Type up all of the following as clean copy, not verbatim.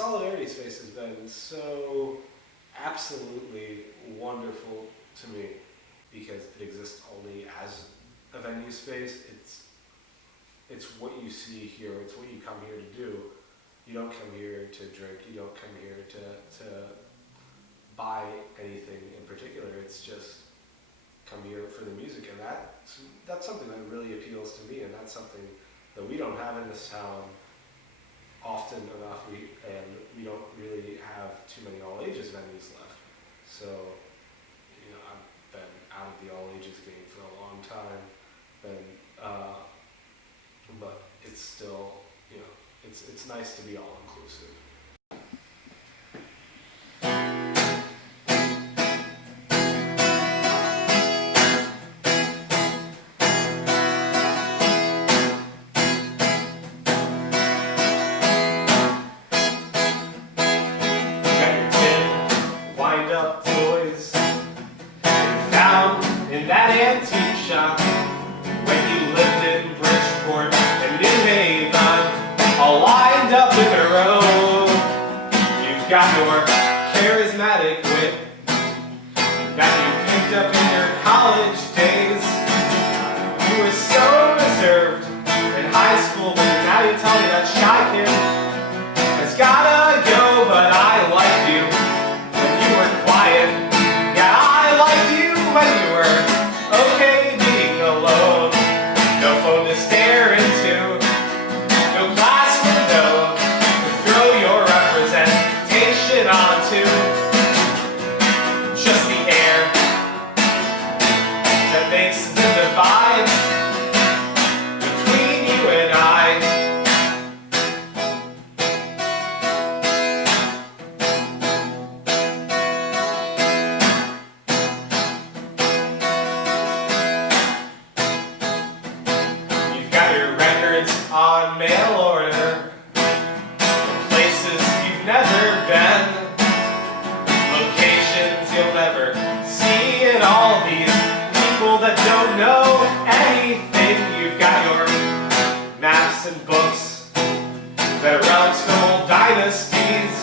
Solidarity Space has been so absolutely wonderful to me because it exists only as a venue space. It's what you see here. It's what you come here to do. You don't come here to drink. You don't come here to buy anything in particular. It's just come here for the music, and that's something that really appeals to me, and that's something that we don't have in this town often enough. We don't really have too many all ages venues left. So, you know, I've been out of the all ages game for a long time, but it's still, you know, it's nice to be all inclusive. Got your charismatic wit that you picked up in your college days. You were so reserved in high school, but now you tell me that shy kid has gotta go. But I liked you when you were quiet. Yeah, I liked you when you were okay being alone. No phone to stare into, no glass window to throw your representation onto, just the air that makes the divide between you and I. You've got your records on mail order, places you've never been, locations you'll never see, and all these people that don't know anything. You've got your maps and books that are relics from old dynasties,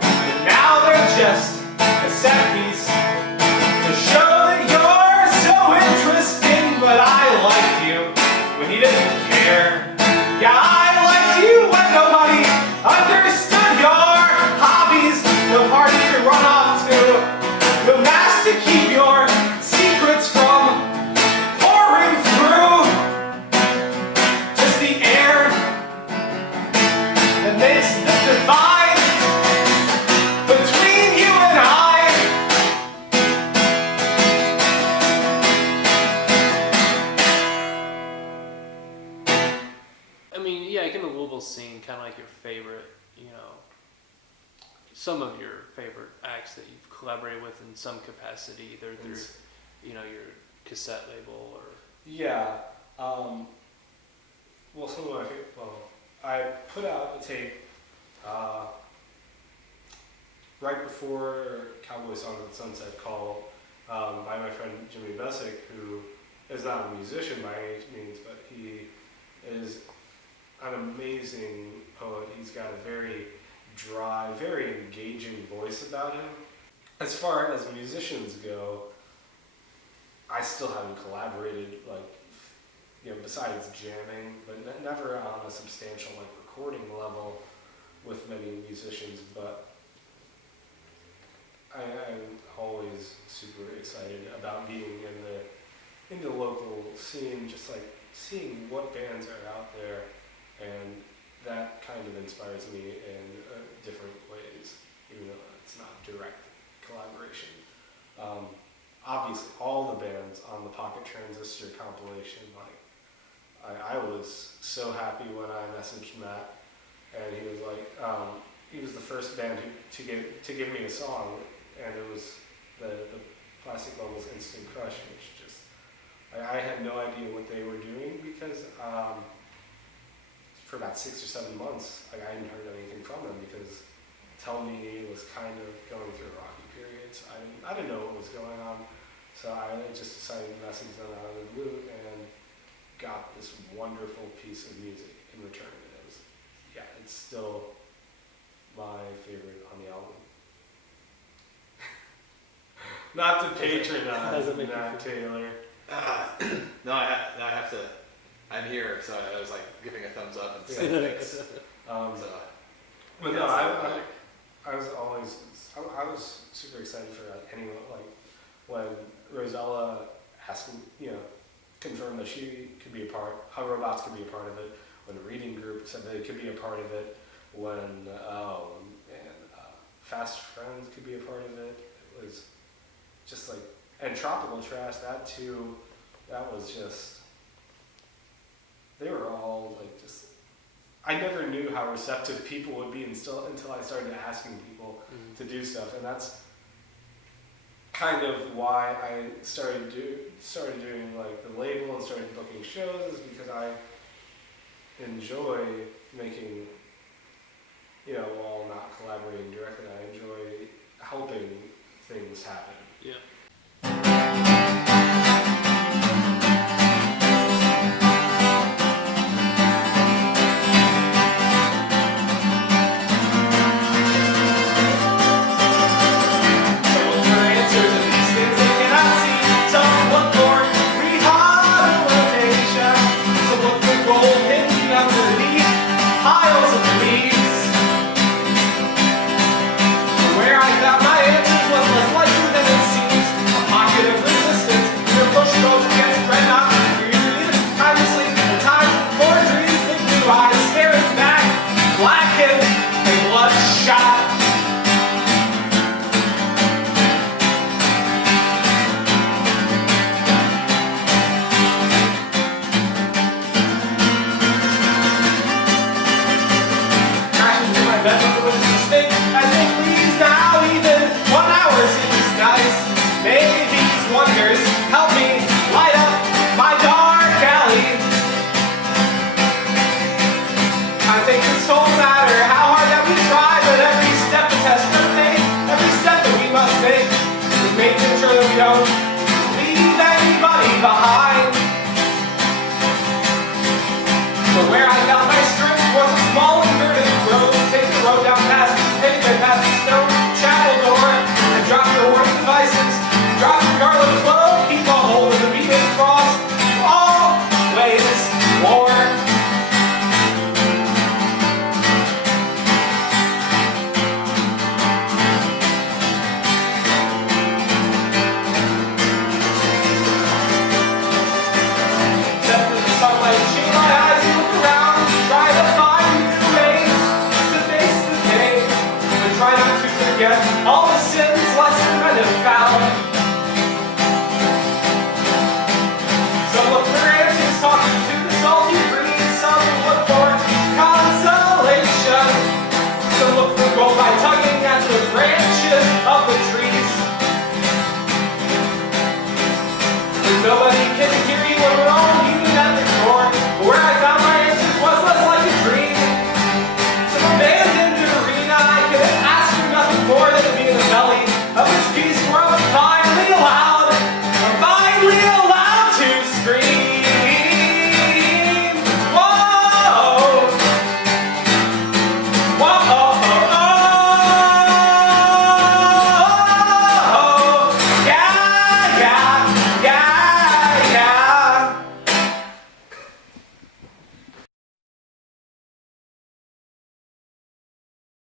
and now they're just a centerpiece to show that you're so interesting. But I liked you when you didn't care. Yeah, I liked you when nobody understood your hobbies. No party to run off to, no mask to keep your secrets from pouring through. Just the air that makes the divide between you and I. I mean, yeah, like in the Louisville scene, kind of like your favorite, you know, some of your favorite acts that you've collaborated with in some capacity, either through, you know, your cassette label or... Yeah. Well, some of my favorite, I put out a tape right before Cowboy Song of the Sunset Call by my friend Jimmy Bessick, who is not a musician by any means, but he is an amazing poet. He's got a very dry, very engaging voice about him. As far as musicians go, I still haven't collaborated, like, you know, besides jamming, but never on a substantial, like, recording level with many musicians. But I'm always super excited about being in the local scene, just like seeing what bands are out there, and that kind of inspires me in different ways, even though it's not direct collaboration. Obviously, all the bands on the Pocket Transistor compilation, like, I was so happy when I messaged Matt, and he was like, he was the first band to give me a song, and it was the Plastic Bubbles Instant Crush, which just, I had no idea what they were doing because for about 6 or 7 months, like, I hadn't heard anything from them because Tell Me was kind of going through a rocky period, so I didn't know what was going on. So I just decided to message them out of the blue and got this wonderful piece of music in return. And it was, yeah, it's still Not to patronize Doesn't make you Matt feel- Taylor. No, I have to. I'm here, so I was like giving a thumbs up and saying thanks. So, But yeah, no, so, I was always, I was super excited for like anyone, like when Rosella asked, confirmed that she could be a part, how robots could be a part of it, when the reading group said they could be a part of it, when, Fast Friends could be a part of it. It was just like, and Tropical Trash, that too, that was just, they were all like just, I never knew how receptive people would be until I started asking people to do stuff, and that's kind of why I started doing like the label and started booking shows, is because I enjoy making, while not collaborating directly, I enjoy helping things happen. Yeah. Don't leave anybody behind. But where I found my strength